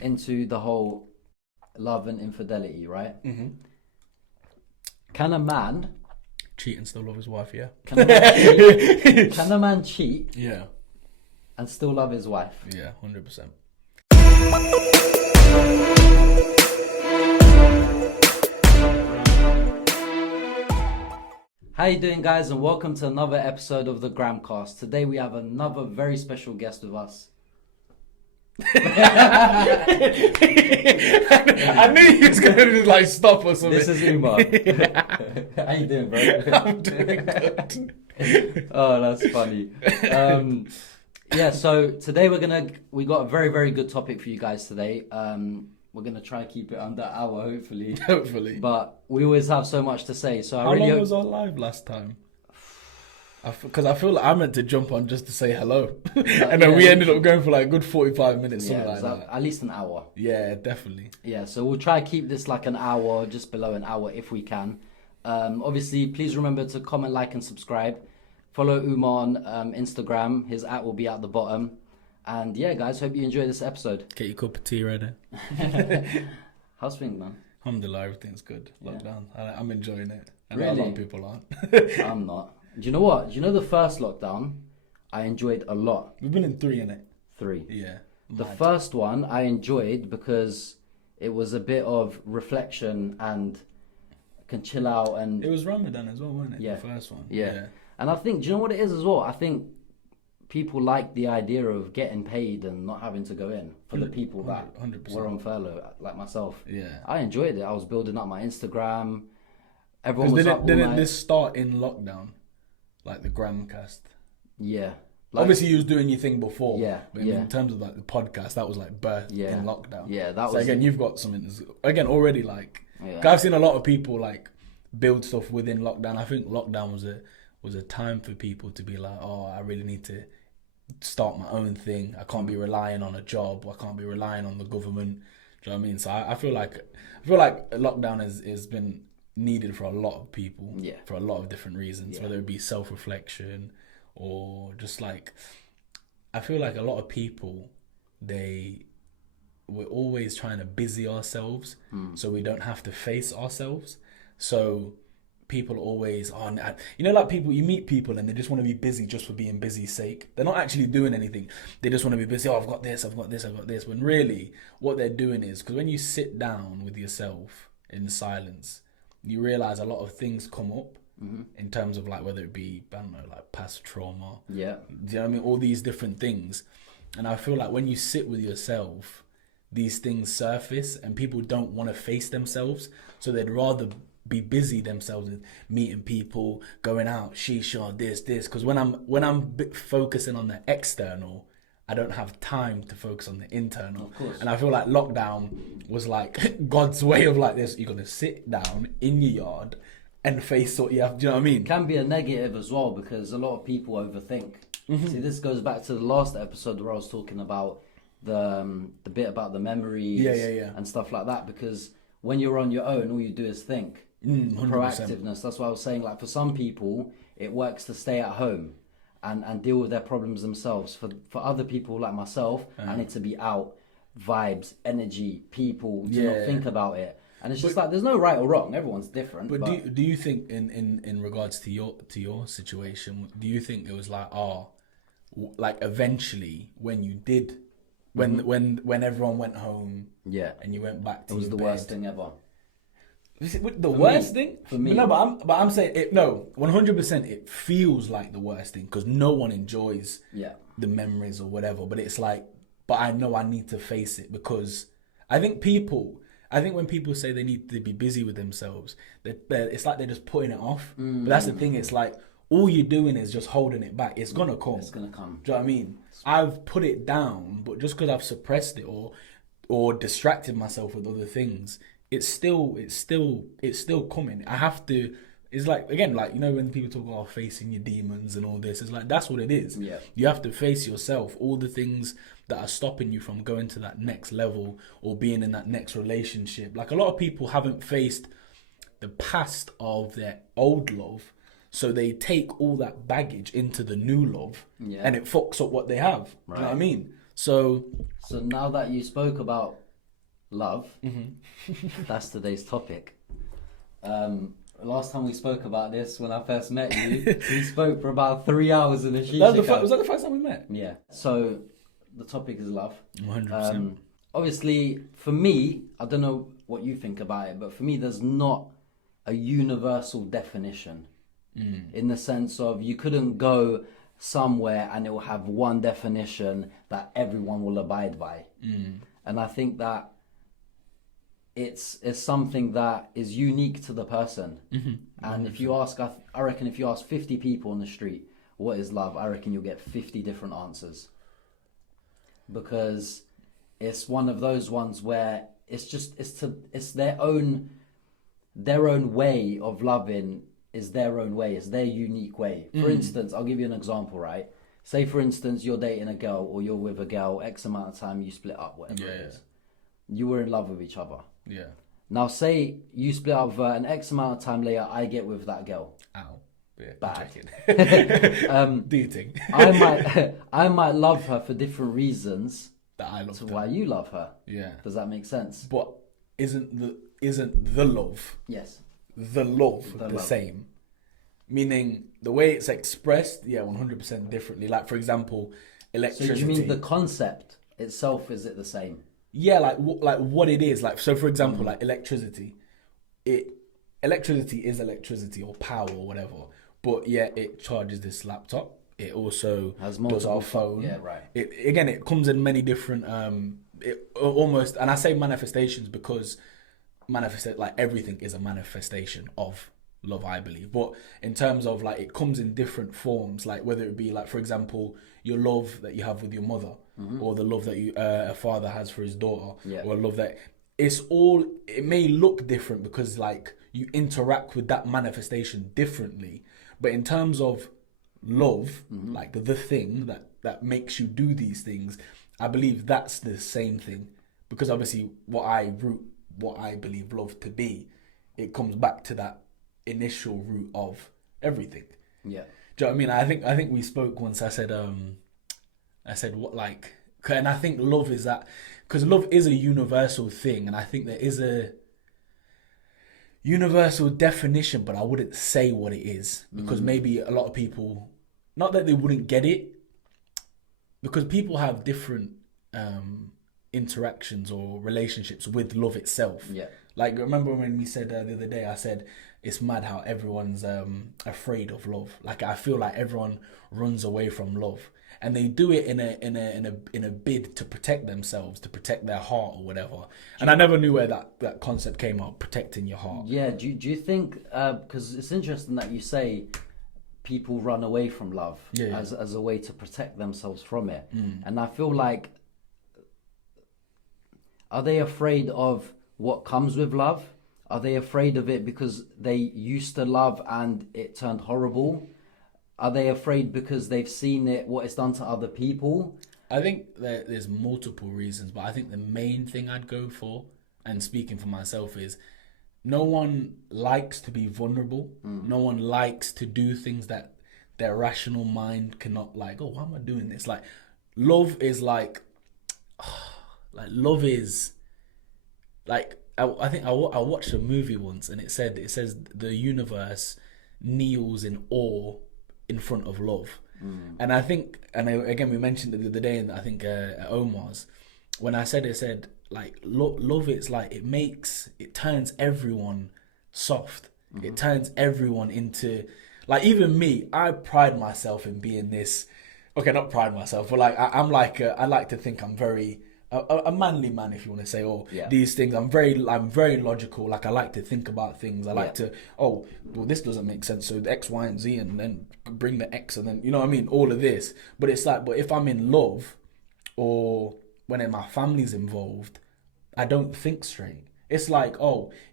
into the whole love and infidelity, right? Mm-hmm. Can a man Cheat and still love his wife, yeah? can a man cheat Yeah, and still love his wife? yeah, 100%. How you doing, guys, and welcome to another episode of the Gramcast. Today we have another very special guest with us. I knew he was going to like stop or something. This is Umar. How you doing, bro? I'm doing good. Oh, that's funny. Yeah, so today we got a very, very good topic for you guys today. We're gonna try to keep it under an hour, hopefully. Hopefully. But we always have so much to say. So How long was our live last time? Because I feel like I meant to jump on just to say hello, and then we ended up going for like a good 45 minutes, something like that. At least an hour. Yeah, definitely. Yeah, so we'll try to keep this like an hour, just below an hour if we can. Obviously, please remember to comment, like, and subscribe. Follow Umar on Instagram. His @will be at the bottom. And yeah, guys, hope you enjoy this episode. Get your cup of tea ready. How's things, man? Alhamdulillah, everything's good. Lockdown. I'm enjoying it. And Really? a lot of people aren't. I'm not. Do you know what? Do you know the first lockdown? I enjoyed a lot. We've been in 3, innit? 3. Yeah. The Mad. first one I enjoyed because it was a bit of reflection and can chill out and It was Ramadan as well, wasn't it? Yeah. The first one. Yeah. And I think, do you know what it is as well? I think people like the idea of getting paid and not having to go in for the people that 100%. were on furlough, like myself. Yeah. I enjoyed it. I was building up my Instagram. Everyone Because was up all didn't night. this start in lockdown? Like the Gramcast? Yeah. Like, Obviously, you was doing your thing before. Yeah, But yeah. in terms of like the podcast, that was like birth Yeah. in lockdown. Yeah, that So was again, you've got something again already like. Yeah. 'Cause I've seen a lot of people like build stuff within lockdown. I think lockdown was a time for people to be like, oh, I really need to start my own thing. I can't be relying on a job. I can't be relying on the government. Do you know what I mean? So I feel like lockdown has been needed for a lot of people. Yeah. For a lot of different reasons, Yeah. whether it be self-reflection or just like, I feel like a lot of people, we're always trying to busy ourselves so we don't have to face ourselves. So people always like people, you meet people and they just want to be busy just for being busy's sake. They're not actually doing anything. They just want to be busy. Oh, I've got this. When really what they're doing is, because when you sit down with yourself in silence, you realize a lot of things come up in terms of like, whether it be, I don't know, like past trauma. Yeah. Do you know what I mean? All these different things. And I feel like when you sit with yourself, these things surface and people don't want to face themselves. So they'd rather be busy themselves with meeting people, going out, shisha, this. Because when I'm focusing on the external, I don't have time to focus on the internal. Of course. And I feel like lockdown was like God's way of like this. You're going to sit down in your yard and face what you have. Do you know what I mean? Can be a negative as well because a lot of people overthink. See, this goes back to the last episode where I was talking about the bit about the memories Yeah. and stuff like that, because when you're on your own, all you do is think. 100%. Proactiveness. That's why I was saying, like, for some people it works to stay at home and deal with their problems themselves. For other people like myself, I need to be out, vibes, energy, people, to not think about it. And it's just like, there's no right or wrong. Everyone's different. But do you think in regards to your situation, do you think it was like, like eventually when you did, when everyone went home, yeah, and you went back to it was your the bed, worst thing ever. is it the worst thing For me. No, but I'm saying it. No, 100%. It feels like the worst thing because no one enjoys the memories or whatever. But it's like, but I know I need to face it because I think when people say they need to be busy with themselves, it's like they're just putting it off. But that's the thing. It's like all you're doing is just holding it back. It's gonna come. It's gonna come. Do you know what I mean? I've put it down, but just because I've suppressed it or distracted myself with other things, it's still coming. I have to. It's like, again, like, you know, when people talk about facing your demons and all this, it's like, that's what it is. Yeah. You have to face yourself, all the things that are stopping you from going to that next level or being in that next relationship. Like, a lot of people haven't faced the past of their old love, so they take all that baggage into the new love, and it fucks up what they have. Right. Do you know what I mean? So now that you spoke about love. That's today's topic. Last time we spoke about this, when I first met you, we spoke for about 3 hours in a shisha. Was that the first time we met? Yeah. So the topic is love. 100%. Obviously, for me, I don't know what you think about it, but for me, there's not a universal definition in the sense of you couldn't go somewhere and it will have one definition that everyone will abide by. And I think that it's something that is unique to the person. And if you ask, I reckon if you ask 50 people on the street, what is love? I reckon you'll get 50 different answers. Because it's one of those ones where it's their own way of loving is their own way. It's their unique way. For instance, I'll give you an example, right? Say, for instance, you're dating a girl or you're with a girl, X amount of time, you split up, whatever it is. You were in love with each other. Yeah. Now, say you split up with her, and X amount of time later, I get with that girl. Ow. Yeah, bad. Do you think? I might love her for different reasons that I love to why you love her. Yeah. Does that make sense? But isn't the love? Yes. The love the same? Meaning the way it's expressed, 100% differently. Like, for example, electricity. So you mean the concept itself, is it the same? Yeah, like what it is. Like, so for example, like electricity. Electricity is electricity or power or whatever. But yeah, it charges this laptop. It also does our phone. Yeah, right. It comes in many different almost, and I say manifestations because like everything is a manifestation of love, I believe. But in terms of like, it comes in different forms, like whether it be like, for example, your love that you have with your mother, or the love that a father has for his daughter, or love that it may look different because like you interact with that manifestation differently. But in terms of love, like the thing that makes you do these things, I believe that's the same thing. Because obviously what I believe love to be, it comes back to that initial root of everything. Yeah. Do you know what I mean? I think we spoke once. I said what, like, and I think love is that, because love is a universal thing, and I think there is a universal definition, but I wouldn't say what it is, because maybe a lot of people, not that they wouldn't get it, because people have different interactions or relationships with love itself. Yeah. Like, remember when we said the other day, I said it's mad how everyone's afraid of love. Like, I feel like everyone runs away from love, and they do it in a bid to protect themselves, to protect their heart or whatever. And I never knew where that concept came out, protecting your heart. Yeah. Do you think, because it's interesting that you say people run away from love as a way to protect themselves from it. And I feel like, are they afraid of what comes with love? Are they afraid of it because they used to love and it turned horrible? Are they afraid because they've seen what it's done to other people? I think there's multiple reasons, but I think the main thing I'd go for, and speaking for myself, is no one likes to be vulnerable. No one likes to do things that their rational mind cannot, like, oh, why am I doing this? Like, love is like love is like, I think I watched a movie once, and it says the universe kneels in awe in front of love. And I think, and again we mentioned it the other day, and I think at Omar's, when I said it like love, it's like it turns everyone soft. It turns everyone into, like, even me, I pride myself in being this, okay, not pride myself, but like I like to think I'm very a manly man, if you want to say, these things. I'm very logical. Like, I like to think about things. I like to, well, this doesn't make sense, so the X, Y, and Z, and then bring the X, and then, you know what I mean, all of this. But it's like, but if I'm in love, or when my family's involved, I don't think straight. It's like,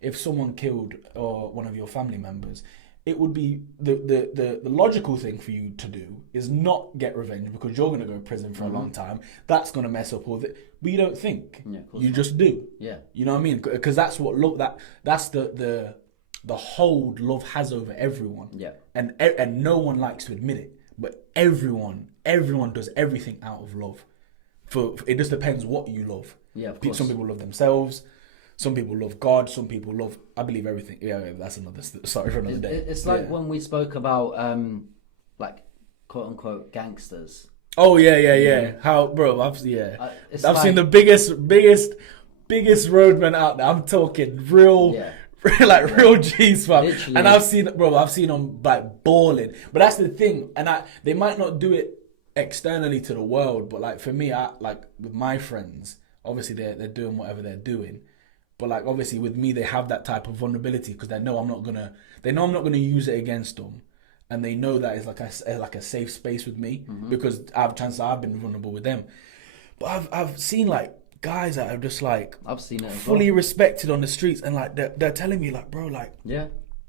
if someone killed one of your family members, it would be the logical thing for you to do is not get revenge, because you're going to go to prison for a long time. That's going to mess up all the... But you don't think. Yeah, you just do. Yeah. You know what I mean? Because that's what love... That's the hold love has over everyone. Yeah. And no one likes to admit it, but everyone does everything out of love. it just depends what you love. Yeah, of course. Some people love themselves. Some people love God. Some people love, I believe, everything. Yeah, that's another story for another day. It's like when we spoke about like quote unquote gangsters. Oh yeah. How, bro? I've seen like, the biggest roadmen out there. I'm talking real. Yeah. Like real G's, fam. Literally. And I've seen them like balling. But that's the thing, and they might not do it externally to the world, but like for me, I like with my friends, obviously they're doing whatever they're doing, but like obviously with me, they have that type of vulnerability because they know I'm not gonna use it against them, and they know that it's like a safe space with me because I've been vulnerable with them. But I've seen like guys that are just like I've seen it fully respected on the streets, and like they're telling me like, bro, like yeah,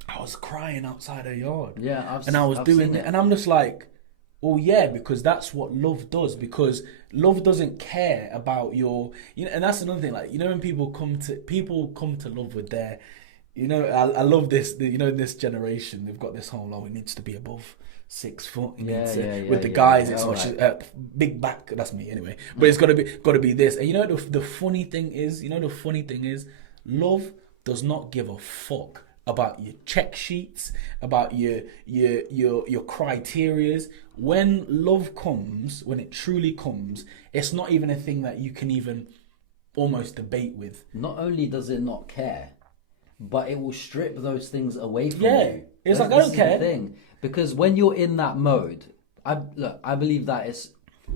I was crying outside her yard, I was doing it, and I'm just like, oh yeah, because that's what love does. Because love doesn't care about your, and that's another thing. Like when people come to love with their, I love this. In this generation, they've got this whole it needs to be above 6 foot. With the guys, it's big back. That's me anyway. But it's got to be this. And the funny thing is, love does not give a fuck about your check sheets, about your criterias. When love comes, when it truly comes, it's not even a thing that you can even almost debate with. Not only does it not care, but it will strip those things away from you. It's like, I don't care. The thing. Because when you're in that mode, I believe that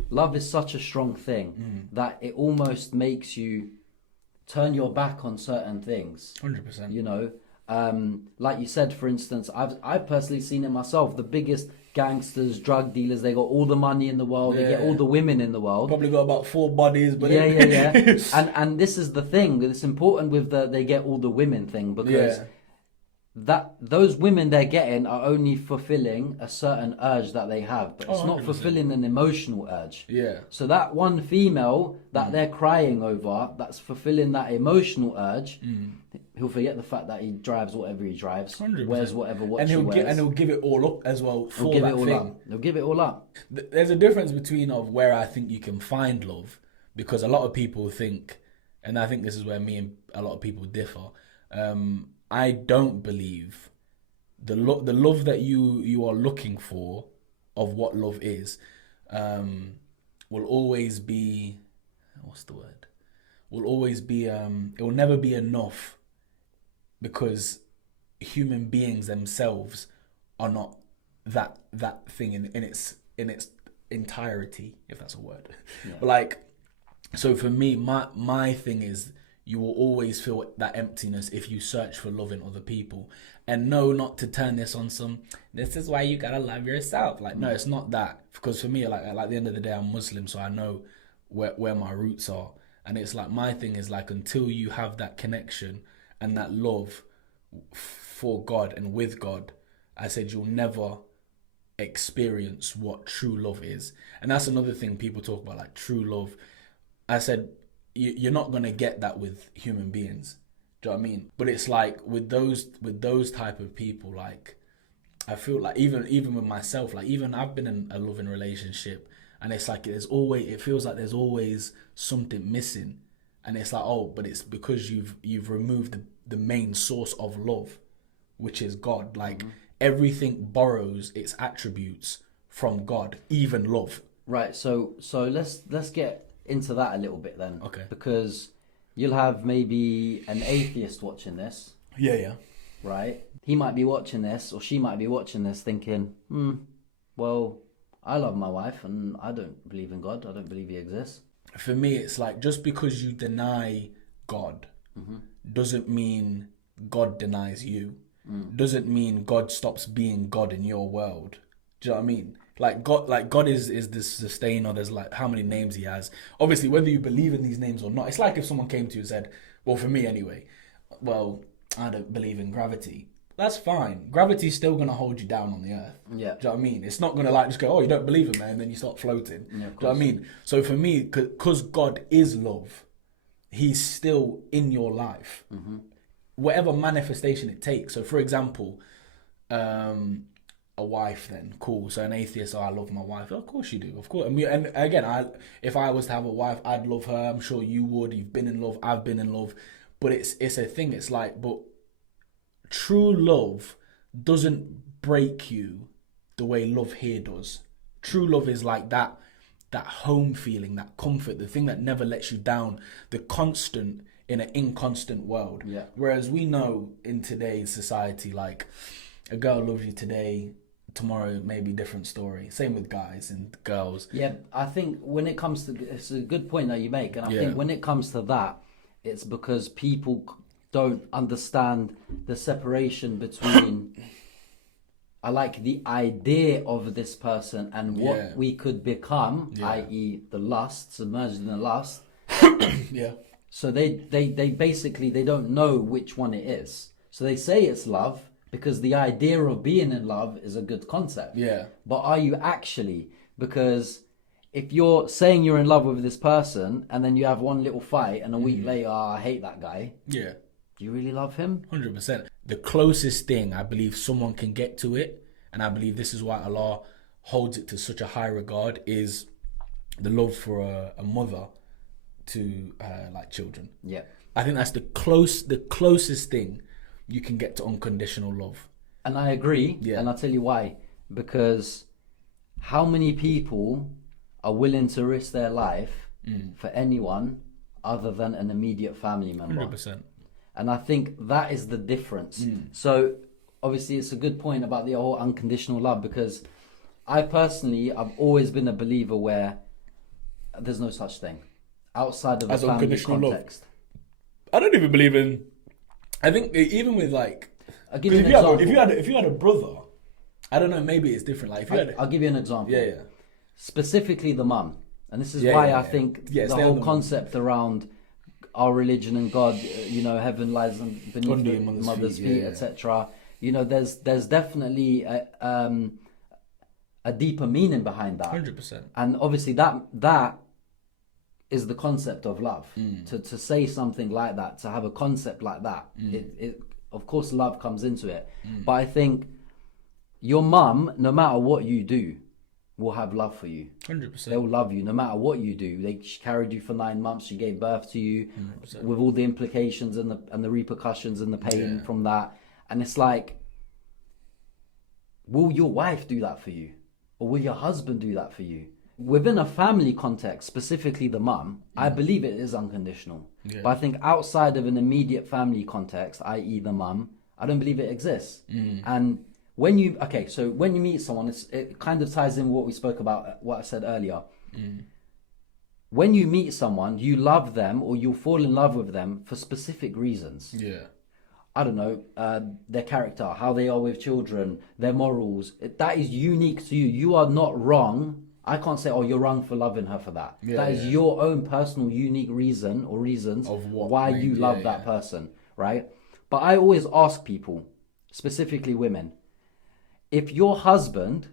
love is such a strong thing that it almost makes you turn your back on certain things. 100%. Like you said, for instance, I've personally seen it myself. The biggest gangsters, drug dealers, they got all the money in the world, they get all the women in the world. Probably got about 4 bodies, but yeah. And this is the thing. It's important with they get all the women thing, because those women they're getting are only fulfilling a certain urge that they have, but it's not 100%. fulfilling an emotional urge. Yeah. So that one female that they're crying over, that's fulfilling that emotional urge, he'll forget the fact that he drives whatever he drives, 100%. wears whatever watch he wears. And he'll give it all up as well for He'll that thing. He'll give it all up. There's a difference between of where I think you can find love, because a lot of people think, and I think this is where me and a lot of people differ. I don't believe the love that you are looking for, of what love is, will always be, what's the word? Will always be it will never be enough, because human beings themselves are not that thing in its entirety, if that's a word. Yeah. But like, so for me, my thing is, you will always feel that emptiness if you search for love in other people. And no, not to turn this on this is why you gotta love yourself. Like, no, it's not that. Because for me, like at the end of the day, I'm Muslim, so I know where my roots are. And it's like, my thing is like, until you have that connection and that love for God and with God, I said, you'll never experience what true love is. And that's another thing people talk about, like true love. I said, you're not going to get that with human beings. Do you know what I mean? But it's like with those type of people, like I feel like even with myself, like even I've been in a loving relationship, and it's like it feels like there's always something missing, and it's like, oh, but it's because you've removed the main source of love, which is God. Like everything borrows its attributes from God, even love. Right. So let's get into that a little bit then. Okay. Because you'll have maybe an atheist watching this. Yeah. Right? He might be watching this, or she might be watching this thinking, well, I love my wife and I don't believe in God. I don't believe he exists. For me, it's like, just because you deny God doesn't mean God denies you. Doesn't mean God stops being God in your world. Do you know what I mean? Like God is the sustainer. There's like how many names he has. Obviously, whether you believe in these names or not, it's like if someone came to you and said, well, for me anyway, well, I don't believe in gravity. That's fine. Gravity's still going to hold you down on the earth. Yeah. Do you know what I mean? It's not going to like just go, oh, you don't believe in man, and then you start floating. Yeah, do you know what I mean? So for me, because God is love, he's still in your life. Whatever manifestation it takes. So for example, a wife, then cool. So an atheist, oh, I love my wife. Of course you do, of course. And again, if I was to have a wife, I'd love her. I'm sure you would. You've been in love. I've been in love. But it's a thing. It's like, but true love doesn't break you the way love here does. True love is like that home feeling, that comfort, the thing that never lets you down, the constant in an inconstant world. Yeah. Whereas we know in today's society, like, a girl loves you today, tomorrow maybe different story. Same with guys and girls. Yeah, I think when it comes to, it's a good point that you make, and I Yeah. think when it comes to that, it's because people don't understand the separation between I like the idea of this person and what Yeah. we could become, Yeah. i.e. the lust, submerged in the lust. Yeah. So they basically, they don't know which one it is. So they say it's love because the idea of being in love is a good concept. Yeah. But are you actually? Because if you're saying you're in love with this person and then you have one little fight and a week later, I hate that guy. Yeah. Do you really love him? 100%. The closest thing I believe someone can get to it, and I believe this is why Allah holds it to such a high regard, is the love for a mother to like children. Yeah. I think that's the closest thing you can get to unconditional love. And I agree. Yeah. And I'll tell you why. Because how many people are willing to risk their life for anyone other than an immediate family member? 100%. And I think that is the difference. So obviously it's a good point about the whole unconditional love, because I've always been a believer where there's no such thing outside of the As family unconditional love. context. I don't even believe in. I think even with like, I'll give you an if you example. if you had a brother, I don't know, maybe it's different. Like if you had, I'll give you an example. yeah. Specifically the mum. And this is Yeah, why yeah, I yeah. think Yeah, the stay on whole the mum. concept around our religion and God, heaven lies beneath Under the your mother's mother's feet, feet, yeah, yeah. etc. There's definitely a deeper meaning behind that. 100%. And obviously that is the concept of love. To say something like that, to have a concept like that, it of course love comes into it. But I think your mum, no matter what you do, will have love for you. 100%. They'll love you no matter what you do. She carried you for 9 months. She gave birth to you 100%. with all the implications and the repercussions and the pain from that. And it's like, will your wife do that for you? Or will your husband do that for you? Within a family context, specifically the mum, I believe it is unconditional. Yeah. But I think outside of an immediate family context, i.e. the mum, I don't believe it exists. And when you meet someone, it kind of ties in what we spoke about, what I said earlier. When you meet someone, you love them or you fall in love with them for specific reasons. Yeah. I don't know, their character, how they are with children, their morals. That is unique to you. You are not wrong. I can't say, oh, you're wrong for loving her for that. Yeah, that is yeah. your own personal, unique reason or reasons Of what why made- you yeah, love that yeah. person, right? But I always ask people, specifically women, if your husband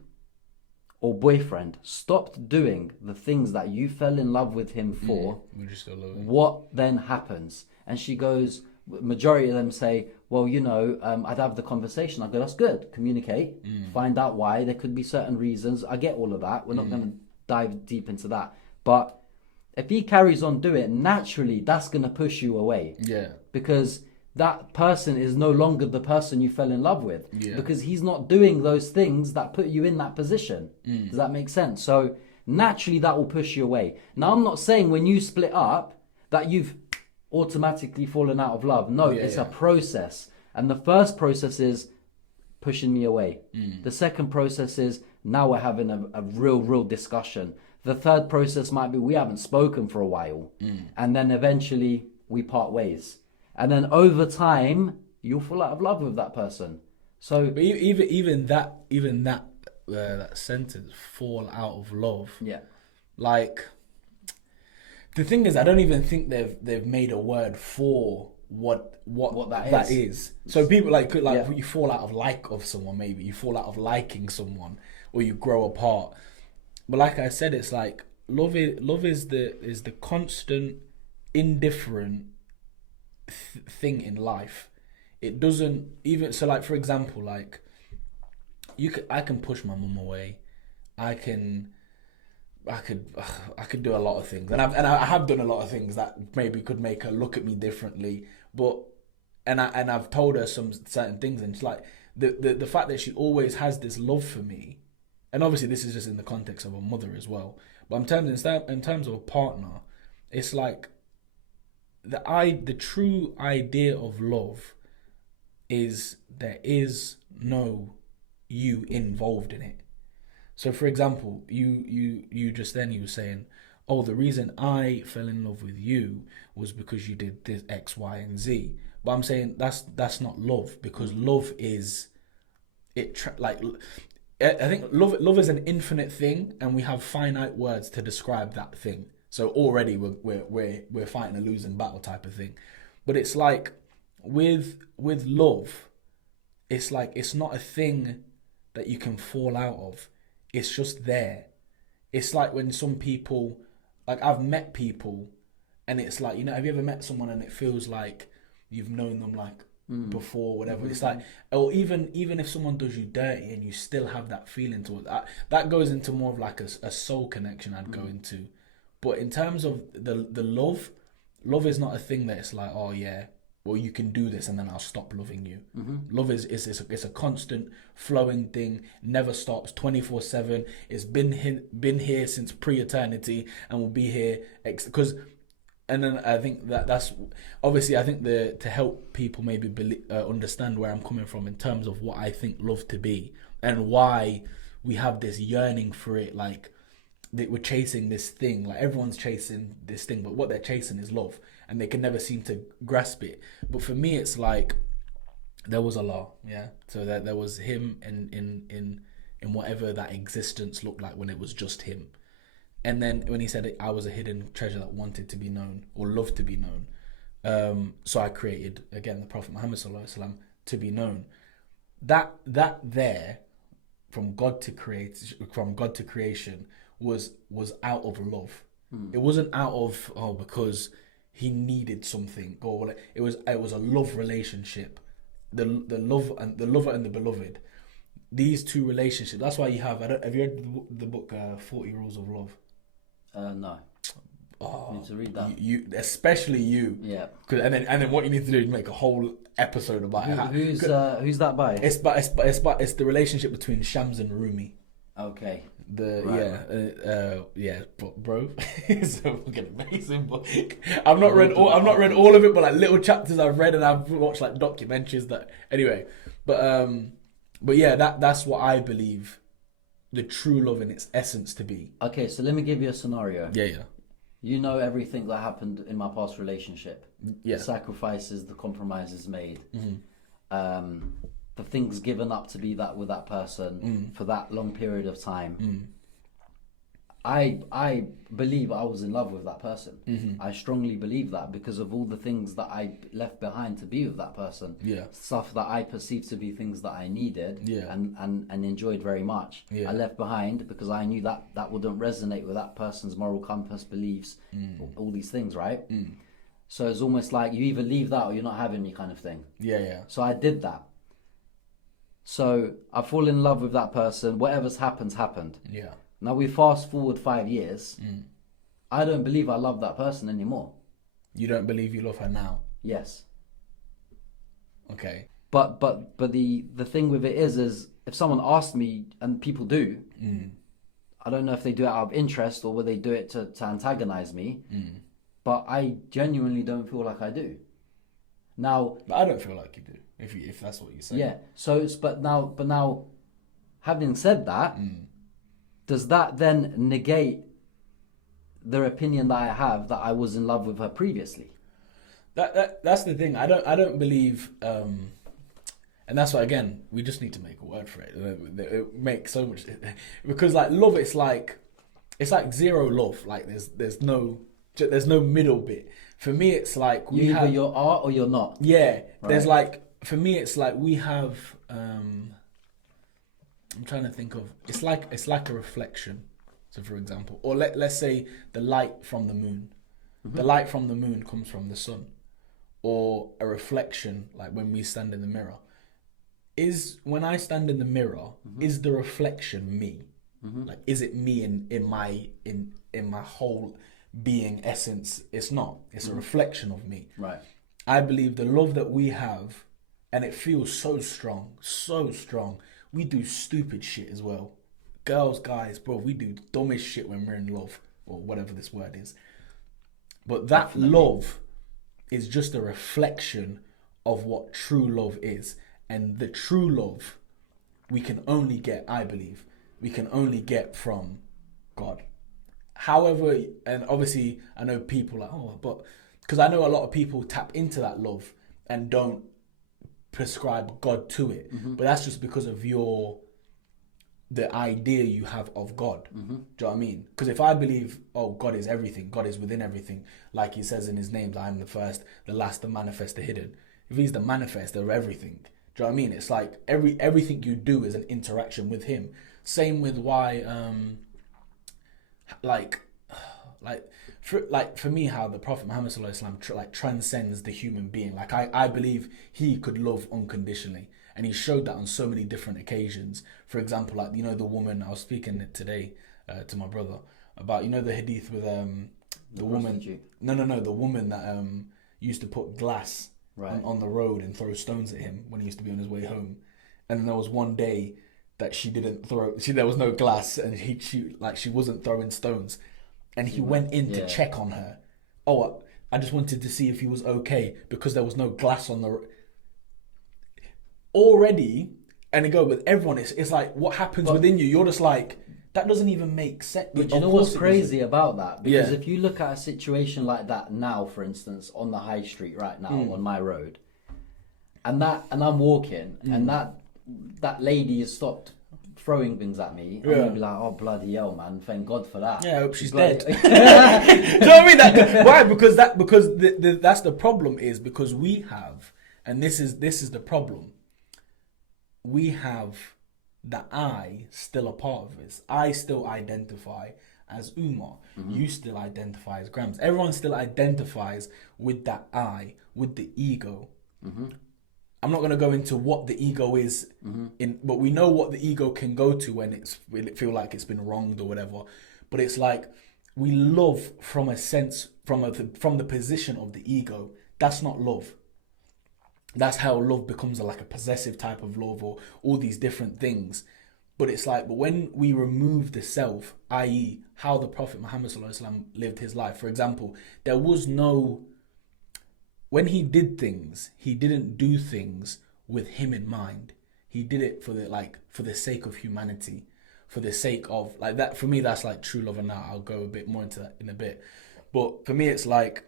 or boyfriend stopped doing the things that you fell in love with him for, Would you still love him? what then happens? And she goes, majority of them say, well, I'd have the conversation. I go, that's good. Communicate, find out why. There could be certain reasons. I get all of that. We're not going to dive deep into that. But if he carries on doing it, naturally, that's going to push you away. Yeah. Because that person is no longer the person you fell in love with. Yeah. Because he's not doing those things that put you in that position. Does that make sense? So naturally, that will push you away. Now, I'm not saying when you split up that you've automatically fallen out of love. No, it's a process. And the first process is pushing me away. The second process is now we're having a real discussion. The third process might be we haven't spoken for a while. And then eventually we part ways. And then over time, you'll fall out of love with that person. So But even that that sentence, fall out of love. yeah, Like, the thing is, I don't even think they've made a word for what that is. So people you fall out of someone, maybe you fall out of liking someone, or you grow apart. But like I said, it's like love is the constant, indifferent thing in life. It doesn't even, so like, for example, like I can push my mum away. I can, I could do a lot of things, and I have done a lot of things that maybe could make her look at me differently. But I've told her some certain things, and it's like the fact that she always has this love for me, and obviously this is just in the context of a mother as well. But in terms of a partner, it's like the true idea of love is there is no you involved in it. So, for example, you just then you were saying, "Oh, the reason I fell in love with you was because you did this X, Y, and Z." But I'm saying that's not love, because love is I think love is an infinite thing, and we have finite words to describe that thing. So already we're fighting a losing battle type of thing. But it's like with love, it's like it's not a thing that you can fall out of. It's just there. It's like when some people, like I've met people, and it's like, have you ever met someone and it feels like you've known them like before, whatever. Mm-hmm. It's like, or even if someone does you dirty and you still have that feeling towards that goes into more of like a soul connection I'd go into. But in terms of the love is not a thing that it's like, oh yeah, well, you can do this and then I'll stop loving you. Mm-hmm. Love is it's a constant flowing thing, never stops, 24/7. It's been here since pre-eternity and will be here and then I think that's obviously, I think to help people maybe understand where I'm coming from in terms of what I think love to be and why we have this yearning for it, like that we're chasing this thing, like everyone's chasing this thing, but what they're chasing is love, and they can never seem to grasp it. But for me, it's like there was Allah, yeah. So that there was Him in whatever that existence looked like when it was just Him. And then when He said I was a hidden treasure that wanted to be known or loved to be known, so I created again the Prophet Muhammad sallallahu alaihi wasallam to be known. That there from God to creation was out of love. It wasn't out of because He needed something, or it was a love relationship. The lover and the beloved. These two relationships. That's why you have. Have you read the book 40 Rules of Love? No. You need to read that. You especially you. Yeah. And then what you need to do is make a whole episode about it. Who's that by? It's the relationship between Shams and Rumi. Okay. Bro, it's a fucking amazing book. I've not read all of it, but like little chapters I've read, and I've watched like documentaries that anyway. But yeah, that's what I believe the true love in its essence to be. Okay, so let me give you a scenario. Yeah. You know everything that happened in my past relationship. Yeah. The sacrifices, the compromises made. Mm-hmm. The things given up to be that with that person for that long period of time. I believe I was in love with that person. Mm-hmm. I strongly believe that because of all the things that I left behind to be with that person. Yeah. Stuff that I perceived to be things that I needed and enjoyed very much. Yeah. I left behind because I knew that wouldn't resonate with that person's moral compass, beliefs, all these things, right? So it's almost like you either leave that or you're not having me kind of thing. Yeah. So I did that. So I fall in love with that person. Whatever's happened. Yeah. Now we fast forward 5 years. I don't believe I love that person anymore. You don't believe you love her now? Yes. Okay. But the thing with it is if someone asked me, and people do, I don't know if they do it out of interest or whether they do it to antagonize me. But I genuinely don't feel like I do. Now, but I don't feel like you do. If that's what you say. Yeah. So, but now, having said that, does that then negate the opinion that I have that I was in love with her previously? That's the thing. I don't believe, and that's why again we just need to make a word for it. It makes so much because like love, it's like zero love. Like there's no middle bit. For me, it's like you either you are or you're not. Yeah. Right. There's like. For me, it's like we have. I'm trying to think of. It's like a reflection. So, for example, or let's say the light from the moon. Mm-hmm. The light from the moon comes from the sun, or a reflection, like when we stand in the mirror. is when I stand in the mirror, is the reflection me? Like, is it me in my whole being essence? It's not. It's a reflection of me. Right. I believe the love that we have, and it feels so strong, so strong. We do stupid shit as well. Girls, guys, bro, we do dumbest shit when we're in love, or whatever this word is. But that Definitely. love is just a reflection of what true love is. And the true love we can only get, I believe, we can only get from God. However, and obviously I know people like, oh, but because I know a lot of people tap into that love and don't prescribe God to it. But that's just because of the idea you have of God. Do you know what I mean? Because if I believe, oh, God is everything, God is within everything, like he says in his names, I am the first, the last, the manifest, the hidden. If he's the manifest of everything, do you know what I mean? It's like everything you do is an interaction with him. Same with why, for me, how the Prophet Muhammad sallallahu alaihi wasallam transcends the human being. Like I believe he could love unconditionally, and he showed that on so many different occasions. For example, like the woman I was speaking it today to my brother about the hadith with the woman. No, the woman that used to put glass on the road and throw stones at him when he used to be on his way home, and then there was one day that she didn't throw. There was no glass, and she wasn't throwing stones. And he went in to check on her. Oh, I just wanted to see if he was okay because there was no glass on the... Already, and go with everyone, it's like, what happens within you? You're just like, that doesn't even make sense. But you know what's crazy about that? Because if you look at a situation like that now, for instance, on the high street right now, on my road, and I'm walking, and that lady has stopped throwing things at me, I'm gonna be like, oh bloody hell, man! Thank God for that. Yeah, I hope she's dead. Do you know what I mean? Why? Because that's the problem is because we have, and this is the problem. We have the I still a part of this. I still identify as Umar. You still identify as Grams. Everyone still identifies with that I, with the ego. I'm not going to go into what the ego is, but we know what the ego can go to when it feel like it's been wronged or whatever. But it's like we love from a sense, from the position of the ego. That's not love. That's how love becomes like a possessive type of love or all these different things. But it's like, but when we remove the self, i.e. how the Prophet Muhammad sallallahu alaihi wasallam lived his life, for example, there was no... When he did things, he didn't do things with him in mind. He did it for the sake of humanity, for the sake of like that. For me, that's like true love, and now I'll go a bit more into that in a bit. But for me, it's like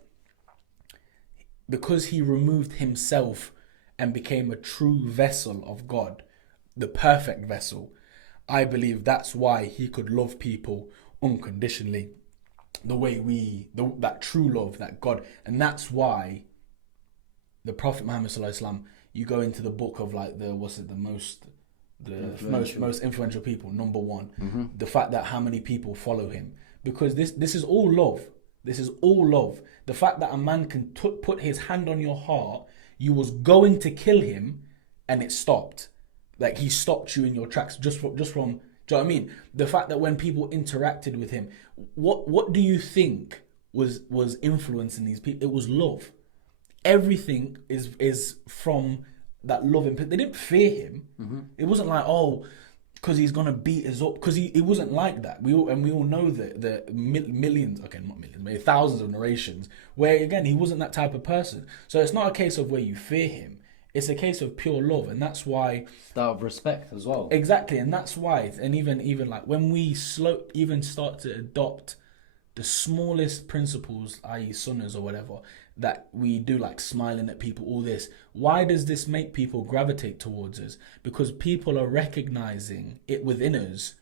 because he removed himself and became a true vessel of God, the perfect vessel. I believe that's why he could love people unconditionally, the way that true love, that God, and that's why. The Prophet Muhammad sallallahu alaihi wasallam, you go into the book of like most influential people, number one, the fact that how many people follow him, because this is all love. This is all love. The fact that a man can put his hand on your heart, you was going to kill him, and it stopped. Like he stopped you in your tracks just from. Do you know what I mean? The fact that when people interacted with him, what do you think was influencing these people? It was love. Everything is from that love. They didn't fear him. It wasn't like, oh, because he's gonna beat us up. Because he wasn't like that. We all know that the millions, okay, not millions, maybe thousands of narrations where again he wasn't that type of person. So it's not a case of where you fear him. It's a case of pure love, and that's why. Out of respect as well. Exactly, and that's why. And even like when we even start to adopt the smallest principles, i.e. sunnahs or whatever, that we do, like smiling at people, all this. Why does this make people gravitate towards us? Because people are recognizing it within us,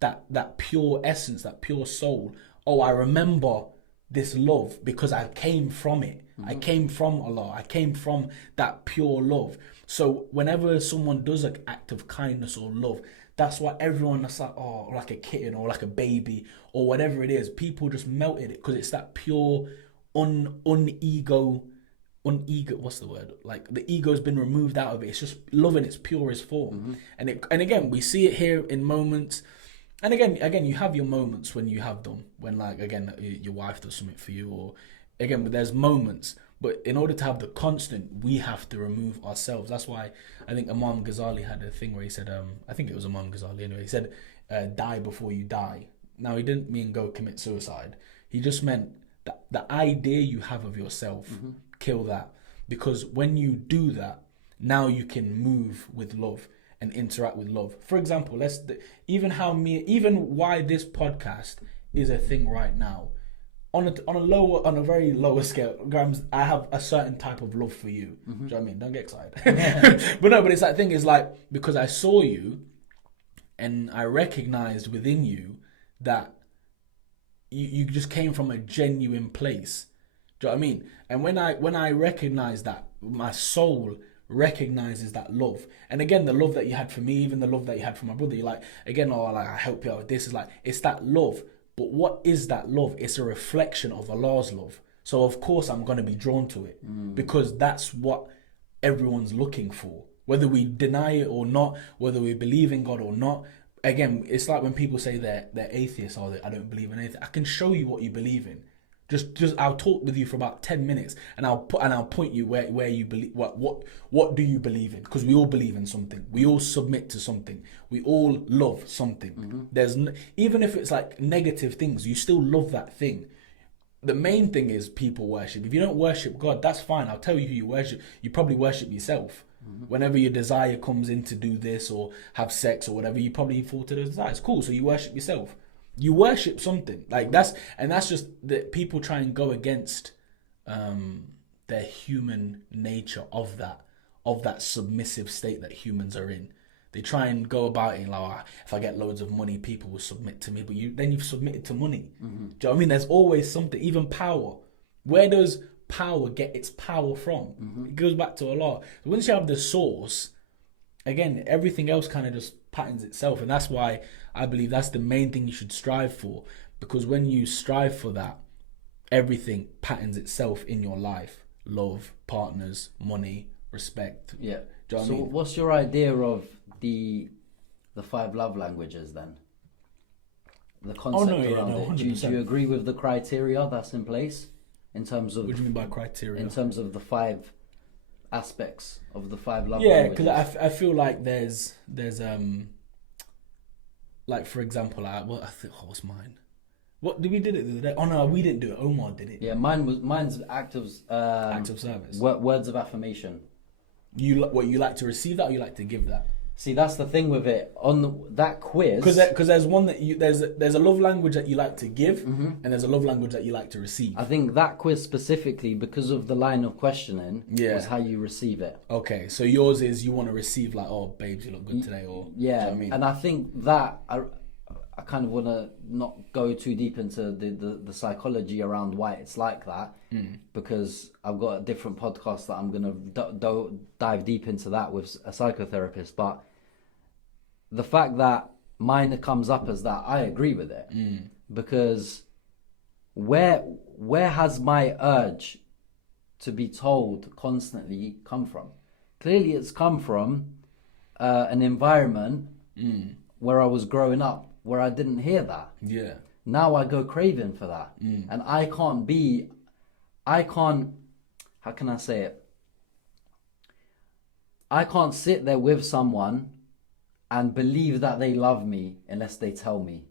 that pure essence, that pure soul. Oh, I remember this love because I came from it. I came from Allah. I came from that pure love. So whenever someone does an act of kindness or love, that's why everyone that's like, oh, like a kitten or like a baby or whatever it is, people just melted it because it's that pure, unego unego. What's the word? Like the ego's been removed out of it. It's just love in its purest form. And again, we see it here in moments. And again, you have your moments when you have them. When like again, your wife does something for you, or again, but there's moments. But in order to have the constant, we have to remove ourselves. That's why I think Imam Ghazali had a thing where he said, I think it was Imam Ghazali anyway. He said, "Die before you die." Now he didn't mean go commit suicide. He just meant that the idea you have of yourself, kill that. Because when you do that, now you can move with love and interact with love. For example, even why this podcast is a thing right now. On a very lower scale, Grams, I have a certain type of love for you. Do you know what I mean? Don't get excited. But it's that thing is like, because I saw you and I recognized within you that you just came from a genuine place. Do you know what I mean? And when I recognize that, my soul recognizes that love. And again, the love that you had for me, even the love that you had for my brother, you're like, again, like I help you out with this, is like, it's that love. But what is that love? It's a reflection of Allah's love. So of course I'm going to be drawn to it because that's what everyone's looking for. Whether we deny it or not, whether we believe in God or not. Again, it's like when people say they're atheists or I don't believe in anything. I can show you what you believe in. Just I'll talk with you for about 10 minutes and I'll point you where you believe what do you believe in, because we all believe in something. We all submit to something. We all love something. There's even if it's like negative things, you still love that thing. The main thing is people worship. If you don't worship God, that's fine. I'll tell you who you worship. You probably worship yourself. Whenever your desire comes in to do this or have sex or whatever, you probably fall to those desires. Cool. So you worship yourself. You worship something like that's just that people try and go against their human nature of that submissive state that humans are in. They try and go about it like, if I get loads of money, people will submit to me. But you've submitted to money. Do you know what I mean? There's always something, even power. Where does power get its power from? It goes back to Allah. Once you have the source, again, everything else kind of just patterns itself. And that's why I believe that's the main thing you should strive for. Because when you strive for that, everything patterns itself in your life. Love, partners, money, respect. Yeah. Do you know what I mean? What's your idea of the 5 love languages then? The concept around it. Do you agree with the criteria that's in place in terms of? What do you mean by criteria? In terms of the 5 aspects of the 5 love Yeah, languages. because I feel like there's like for example, what's mine? What did we did it the other day? Oh no, we didn't do it. Omar did it. Yeah, mine's act of service. Words of affirmation. You like to receive that, or you like to give that? See, that's the thing with it on that quiz. Because there's one that there's a love language that you like to give, and there's a love language that you like to receive. I think that quiz specifically, because of the line of questioning, was how you receive it. Okay, so yours is you want to receive like, oh, babes, you look good today, or yeah. Do you know what I mean? And I think that I kind of want to not go too deep into the psychology around why it's like that, because I've got a different podcast that I'm gonna dive deep into that with a psychotherapist. But the fact that mine comes up as that, I agree with it, because where has my urge to be told constantly come from? Clearly, it's come from an environment where I was growing up, where I didn't hear that. Yeah. Now I go craving for that. And I can't, how can I say it? I can't sit there with someone and believe that they love me unless they tell me.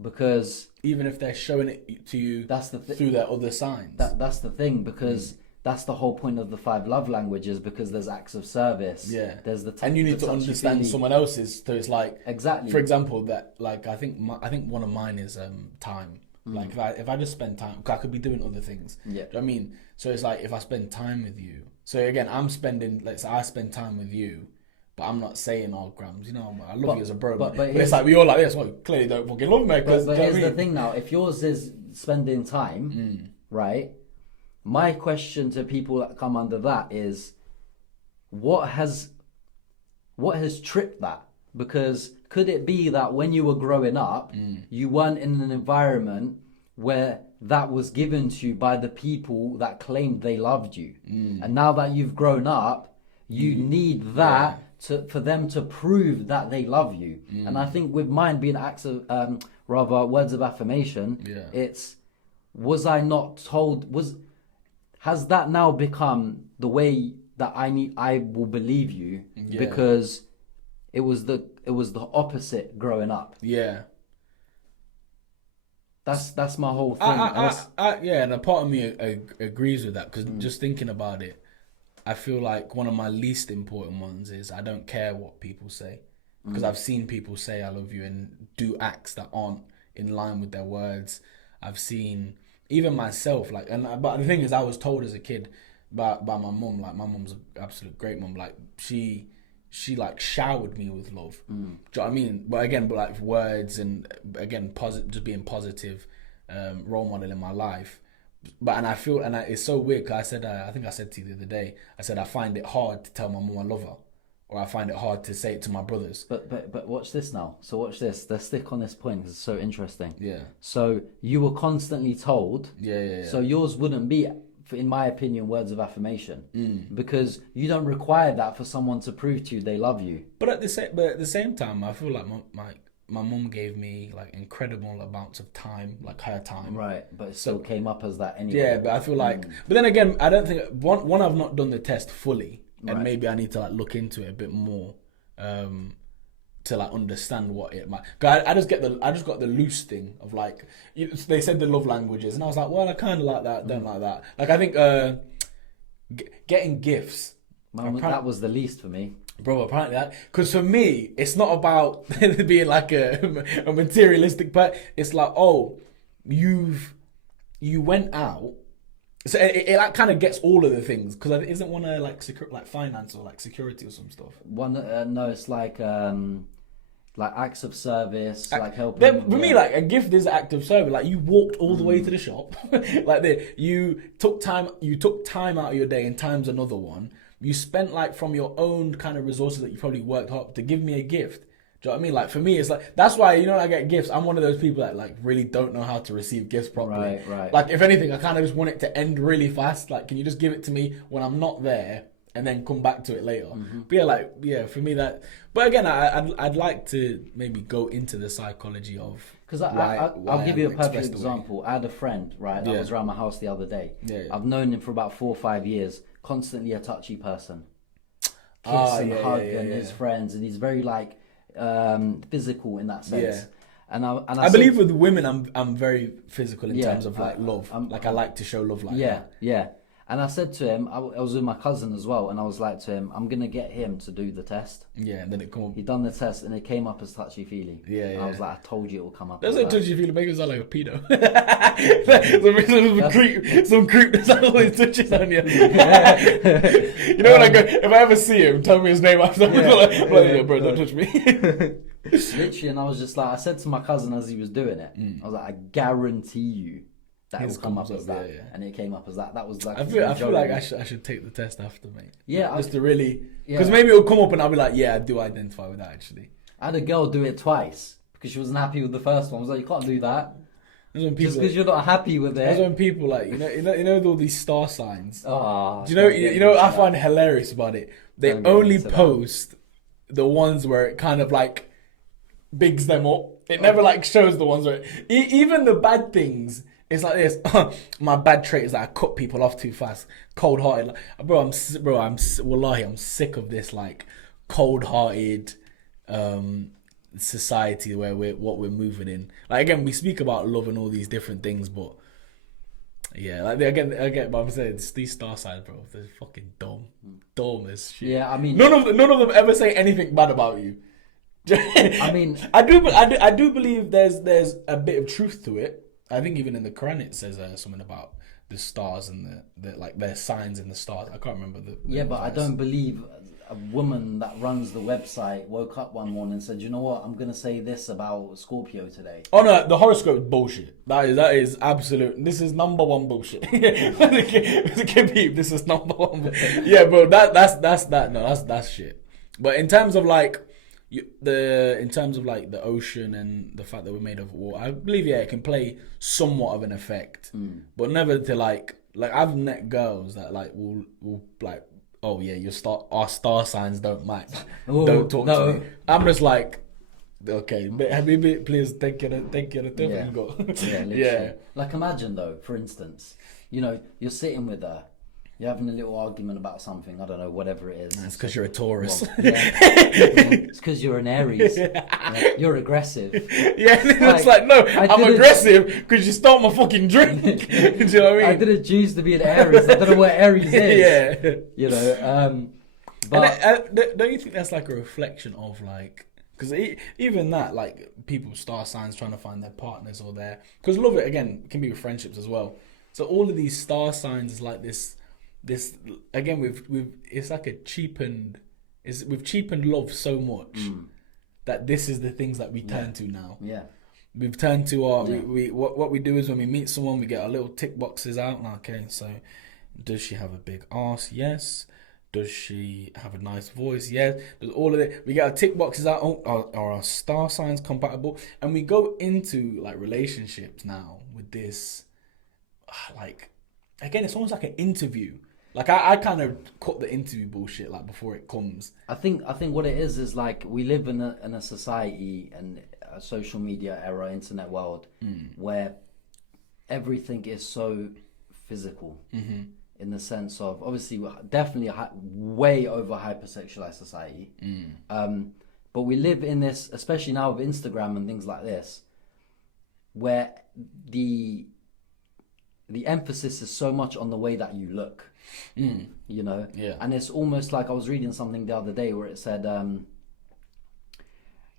Because even if they're showing it to you through their other signs. That's the thing, because that's the whole point of the 5 love languages, because there's acts of service. Yeah. There's and you need to understand someone else's. So it's like, exactly. For example, that like I think one of mine is time. Like if I just spend time, I could be doing other things. Yeah. Do you know what I mean? So it's like if I spend time with you. So again, I spend time with you, but I'm not saying, oh, Grams, you know, I love you as a bro. But it's like we all like this. Well, clearly don't fucking love me. But here's the thing now: if yours is spending time, right? My question to people that come under that is, what has tripped that? Because could it be that when you were growing up, you weren't in an environment where that was given to you by the people that claimed they loved you. And now that you've grown up, you need that for them to prove that they love you. And I think with mine being acts of, rather words of affirmation, it's, was I not told, has that now become the way that I will believe you, because it was the opposite growing up. Yeah. That's my whole thing. And a part of me agrees with that, because just thinking about it, I feel like one of my least important ones is I don't care what people say, because I've seen people say I love you and do acts that aren't in line with their words. I've seen even myself, like, but the thing is, I was told as a kid by my mum, like, my mum's an absolute great mum, like, she like showered me with love. Do you know what I mean? But like words, and again, just being positive, role model in my life. But it's so weird, because I think I said to you the other day, I said I find it hard to tell my mum I love her, or I find it hard to say it to my brothers. But watch this now. So watch this. Let's stick on this point, because it's so interesting. Yeah. So you were constantly told. Yeah. So yours wouldn't be, in my opinion, words of affirmation, because you don't require that for someone to prove to you they love you. But at the same time, I feel like my mum gave me like incredible amounts of time, like her time. Right, but it still came up as that anyway. Yeah, but I feel like, but then again, I don't think one I've not done the test fully, and maybe I need to like look into it a bit more, to like understand what it might. Cause I just got the loose thing of like, they said the love languages, and I was like, well, I kind of like that, don't like that. Like, I think getting gifts. That was the least for me. Bro, apparently that, because for me, it's not about being like a materialistic, but it's like, oh, you went out. So it like kind of gets all of the things, because isn't one like like finance or like security or some stuff. One no, it's like acts of service, like helping. For me, like a gift is an act of service. Like you walked all the way to the shop, like you took time out of your day, and time's another one. You spent like from your own kind of resources that you probably worked hard to give me a gift. Do you know what I mean? Like for me, it's like, that's why, I get gifts. I'm one of those people that like really don't know how to receive gifts properly. Right. Like if anything, I kind of just want it to end really fast. Like, can you just give it to me when I'm not there, and then come back to it later? But for me that. But again, I'd like to maybe go into the psychology of. Because I'll give you a perfect example. I had a friend, right, that was around my house the other day. Yeah. I've known him for about 4 or 5 years. Constantly a touchy person. Kiss and hug and his friends, and he's very like physical in that sense. Yeah. And I believe with women, I'm very physical in terms of like love. I like to show love like that. Yeah. And I said to him, I was with my cousin as well, and I was like to him, I'm going to get him to do the test. Yeah, and then it come up. He done the test, and it came up as touchy-feely. Yeah. And I was like, I told you it will come up. That's like touchy-feely, make it sound like a pedo. some creep that's always touches on you. When I go, if I ever see him, tell me his name. I'm like, bro, don't touch me. Literally, and I was just like, I said to my cousin as he was doing it, I was like, I guarantee you that it will come up as that, and it came up as that. That was like. I feel like I should take the test after, mate. Yeah, just to really, because maybe it'll come up and I'll be like, yeah, I do identify with that actually. I had a girl do it twice because she wasn't happy with the first one. I was like, you can't do that. Just because you're not happy with it. That's when people like you know all these star signs. Oh, do you know what I find hilarious about it? They only post the ones where it kind of like bigs them up. It never like shows the ones where even the bad things. It's like this. My bad trait is that I cut people off too fast, cold-hearted. Like, I'm sick of this like cold-hearted society where we're moving in. Like again, we speak about love and all these different things, but yeah, like again, but I'm saying these star signs, bro, they're fucking dumb as shit. Yeah, I mean, none of them ever say anything bad about you. I mean, I do believe there's a bit of truth to it. I think even in the Quran it says something about the stars and the like their signs in the stars. I can't remember the but I don't believe a woman that runs the website woke up one morning and said, you know what, I'm going to say this about Scorpio today. Oh no, the horoscope is bullshit. That is absolute. This is number one bullshit. This is number one. Yeah, bro, that's shit. But in terms of like in terms of like the ocean and the fact that we're made of water, I believe it can play somewhat of an effect, but never to like I've met girls that like will like, oh yeah, our star signs don't match. Oh, don't talk no. to me. I'm just like, okay, but Habibi, please take care of the Yeah. go. Yeah, literally. Yeah. Like imagine though, for instance, you know, you're sitting with her, you're having a little argument about something, I don't know, whatever it is. It's because you're a Taurus. Well, yeah. It's because you're an Aries. Yeah, you're aggressive. Yeah, it's like no, I'm aggressive because you stole my fucking drink. Do you know what I I mean? didn't choose to be an Aries. I don't know what Aries is. Yeah. You know, but And don't you think that's like a reflection of like, because even that, like people star signs trying to find their partners or their, because love it again can be with friendships as well. So all of these star signs is like this again we've it's like we've cheapened love so much that this is the things that we turn to now. yeah. We've turned to our what we do is when we meet someone, we get our little tick boxes out. Okay, so does she have a big ass? Yes. Does she have a nice voice? Yes. Does all of it? We get our tick boxes out. Oh, are our star signs compatible? And we go into like relationships now with this, like, again, it's almost like an interview. Like I kind of cut the interview bullshit like before it comes. I think what it is like we live in a society and a social media era, internet world, where everything is so physical. In the sense of, obviously, we're definitely a way over hypersexualized society. But we live in this, especially now with Instagram and things like this, where the emphasis is so much on the way that you look. You know? Yeah. And it's almost like I was reading something the other day where it said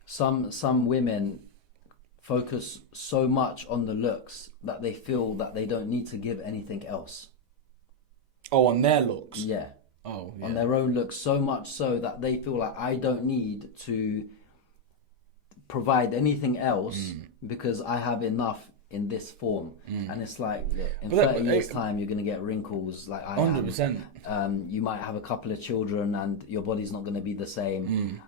some women focus so much on the looks that they feel that they don't need to give anything else. Oh, on their looks. Yeah. Oh, yeah. On their own looks, so much so that they feel like I don't need to provide anything else because I have enough in this form. And it's like, in 30 years' time, you're going to get wrinkles like I 100%. am. You might have a couple of children and your body's not going to be the same.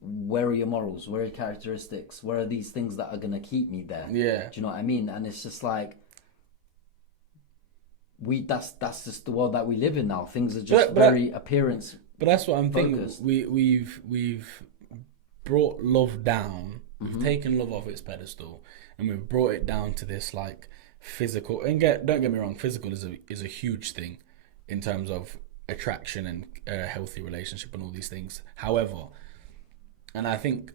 Where are your morals? Where are your characteristics? Where are these things that are going to keep me there? Yeah. Do you know what I mean? And it's just like, that's just the world that we live in now. Things are just very appearance. But that's what I'm focused. thinking. We've brought love down. We've taken love off its pedestal, and we've brought it down to this like physical. And don't get me wrong, physical is a huge thing in terms of attraction and a healthy relationship and all these things. However, and I think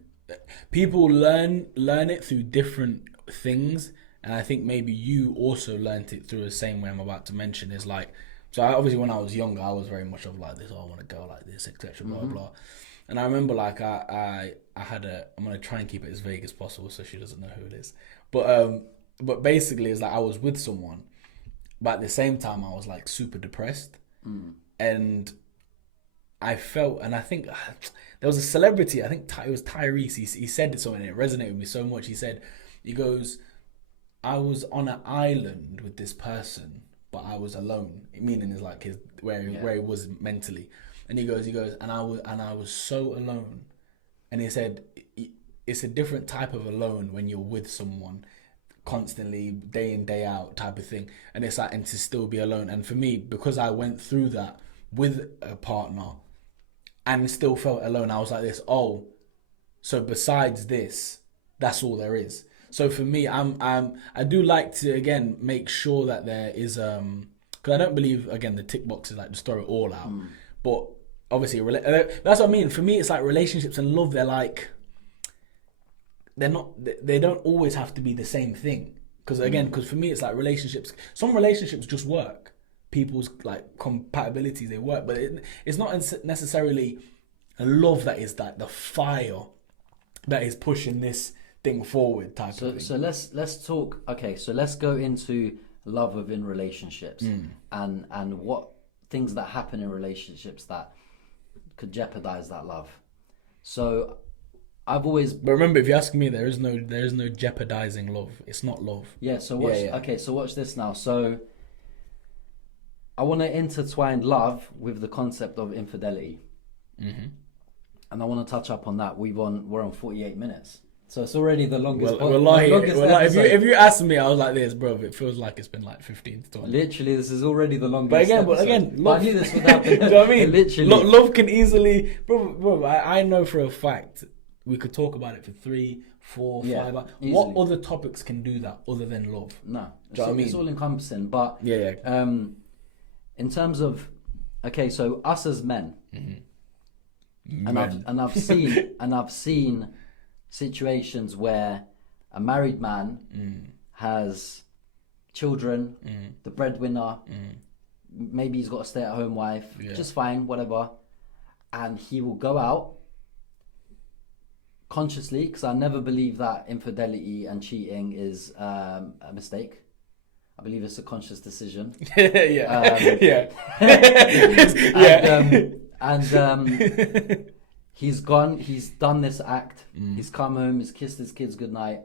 people learn it through different things. And I think maybe you also learnt it through the same way I'm about to mention. Is like, so obviously when I was younger, I was very much of like this. Oh, I want to go like this, etc. Blah blah. And I remember like I had I'm gonna try and keep it as vague as possible so she doesn't know who it is. But basically it's like I was with someone, but at the same time I was like super depressed, and I felt, and I think there was a celebrity. I think it was Tyrese. He said something and it resonated with me so much. He goes, I was on an island with this person, but I was alone. Meaning is like where he was mentally, and he goes, and I was so alone, and he said it's a different type of alone when you're with someone constantly, day in day out type of thing, and it's like, and to still be alone. And for me, because I went through that with a partner, and still felt alone, I was like this. Oh, so besides this, that's all there is. So for me, I do like to again make sure that there is because I don't believe again the tick box is like just throw it all out, but obviously that's what I mean. For me, it's like relationships and love. They don't always have to be the same thing. Because for me, it's like relationships. Some relationships just work. People's like compatibilities, they work, but it's not necessarily a love that is like the fire that is pushing this thing forward type of thing. So let's talk. Okay, so let's go into love within relationships and what things that happen in relationships that could jeopardize that love. So I've always. But remember, if you ask me, there is no jeopardizing love. It's not love. Yeah. So watch. Yeah. Okay. So watch this now. So I want to intertwine love with the concept of infidelity. and I want to touch up on that. We're on 48 minutes, so it's already the longest. Wallahi, episode. if you ask me, I was like this, bro. It feels like it's been like 15 to 20. Literally, this is already the longest. But again, love, I knew this would happen. Do you know what I mean? Literally, love can easily, bro. I know for a fact we could talk about it for 3, 4, 5 hours. What other topics can do that other than love? No, it's all encompassing. But yeah. In terms of, okay, so us as men, and I've seen situations where a married man has children, the breadwinner, maybe he's got a stay-at-home wife, just fine, whatever, and he will go out consciously, because I never believe that infidelity and cheating is a mistake. I believe it's a conscious decision. He's gone. He's done this act. He's come home. He's kissed his kids goodnight.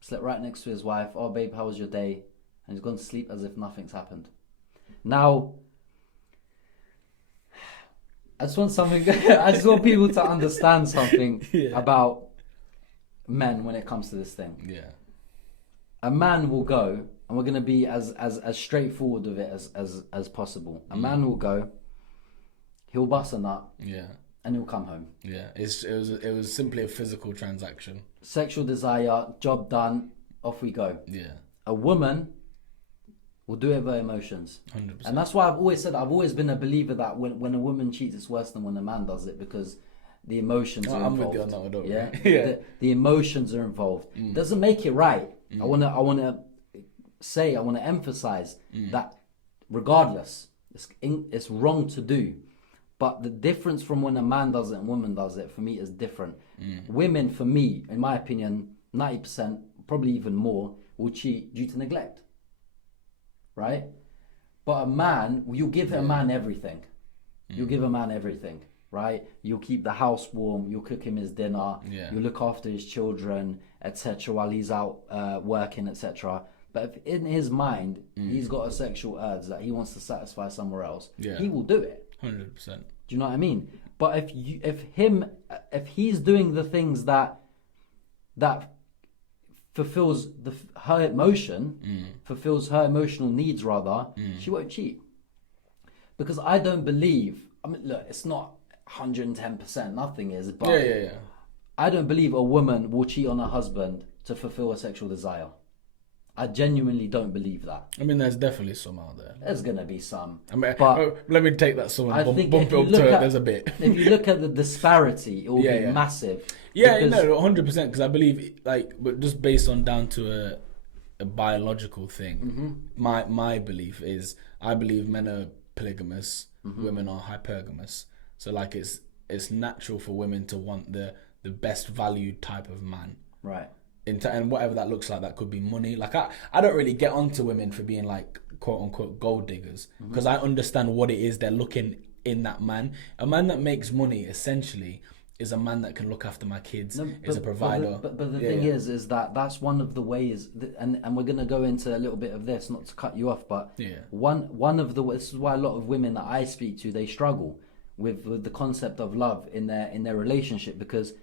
Slept right next to his wife. Oh, babe, how was your day? And he's gone to sleep as if nothing's happened. Now, I just want something. I just want people to understand something about men when it comes to this thing. Yeah. A man will go, and we're gonna be as straightforward with it as possible. A man will go. He'll bust a nut. Yeah. And he'll come home. Yeah. It was simply a physical transaction. Sexual desire, job done, off we go. Yeah. A woman will do it by emotions. 100%. And that's why I've always been a believer that when a woman cheats, it's worse than when a man does it, because the emotions are involved. I'm with you on that one, don't yeah. The emotions are involved. Doesn't make it right. I want to emphasize that regardless, it's wrong to do. But the difference from when a man does it and woman does it, for me, is different. Women, for me, in my opinion, 90%, probably even more, will cheat due to neglect. Right? But a man, you give a man everything. You give a man everything, right? You'll keep the house warm, you'll cook him his dinner, you look after his children, etc., while he's out working, etc. But if in his mind, he's got a sexual urge that he wants to satisfy somewhere else, he will do it. 100%. Do you know what I mean? But if he's doing the things that fulfills her emotional needs, rather, she won't cheat. Because I don't believe, I mean, look, it's not 110%, nothing is, but I don't believe a woman will cheat on her husband to fulfill a sexual desire. I genuinely don't believe that. I mean, there's definitely some out there. There's going to be some. I mean, but let me take that some and bump it up to there's a bit. If you look at the disparity, it will be massive. Yeah, because, 100%, because I believe, but just based on down to a biological thing, my belief is, I believe men are polygamous, women are hypergamous. So, it's natural for women to want the best valued type of man. Right. And whatever that looks like, that could be money. I don't really get onto women for being quote unquote gold diggers, because I understand what it is they're looking in that man. A man that makes money essentially is a man that can look after my kids, is a provider. But the thing is that that's one of the ways, and we're gonna go into a little bit of this, not to cut you off, but one of the, this is why a lot of women that I speak to, they struggle with the concept of love in their relationship, because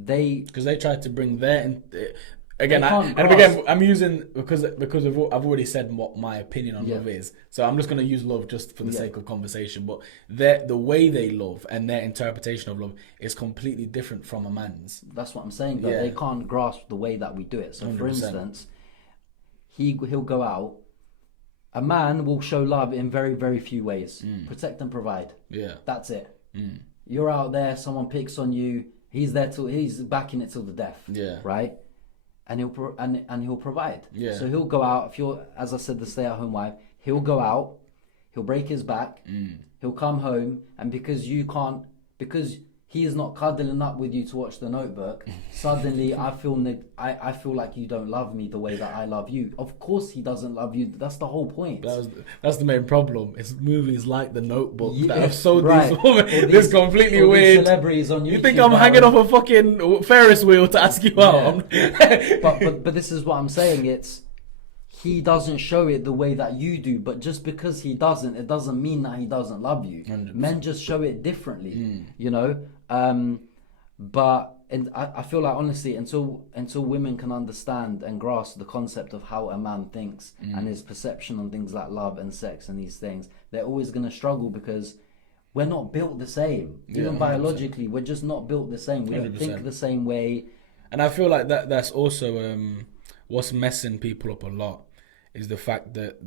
they try to bring their again, I'm using because I've already said what my opinion on love is, so I'm just going to use love just for the sake of conversation. But the way they love and their interpretation of love is completely different from a man's. That's what I'm saying. But they can't grasp the way that we do it. So, 100%. For instance, he'll go out. A man will show love in very, very few ways. Protect and provide. Yeah, that's it. You're out there, someone picks on you. He's there he's backing it till the death. Yeah. Right. And he'll provide. Yeah. So he'll go out. If you're, as I said, the stay-at-home wife, he'll go out. He'll break his back. He'll come home, and because he is not cuddling up with you to watch The Notebook, suddenly I feel like you don't love me the way that I love you. Of course he doesn't love you. That's the whole point. That's the main problem. It's movies like The Notebook that have sold these women this completely weird celebrities on YouTube. You think I'm hanging off a fucking Ferris wheel to ask you out? But this is what I'm saying. He doesn't show it the way that you do, but just because he doesn't, it doesn't mean that he doesn't love you. 100%. Men just show it differently, you know. But and I feel like honestly, until women can understand and grasp the concept of how a man thinks and his perception on things like love and sex and these things, they're always gonna struggle because we're not built the same. Yeah, Even 100%. biologically, we're just not built the same. We don't think 100%. the same way. And I feel like that's also what's messing people up a lot is the fact that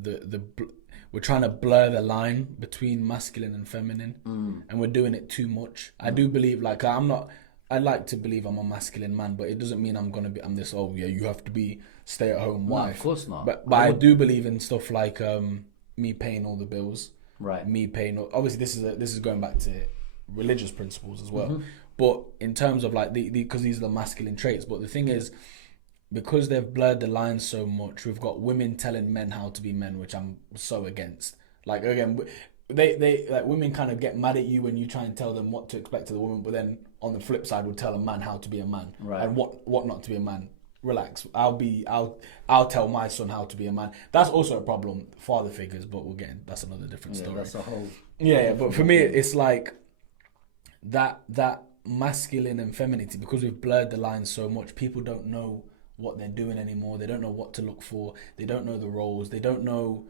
we're trying to blur the line between masculine and feminine, and we're doing it too much. I do believe, like, I like to believe I'm a masculine man, but it doesn't mean I'm this, oh yeah, you have to be stay at home No, wife. of course not. But I do believe in stuff like me paying all the bills, Right. me paying. Obviously, this is going back to religious principles as well. But in terms of like because these are the masculine traits. But the thing is, because they've blurred the lines so much, we've got women telling men how to be men, which I'm so against. Like, again, they like, women kind of get mad at you when you try and tell them what to expect of the woman, but then on the flip side would tell a man how to be a man, Right. and what not to be a man. Relax, I'll tell my son how to be a man. That's also a problem, father figures, but that's another different Yeah, story. that's a whole. Yeah, but for me, it's like that masculine and femininity, because we've blurred the lines so much. People don't know what they're doing anymore. They don't know what to look for. They don't know the roles. They don't know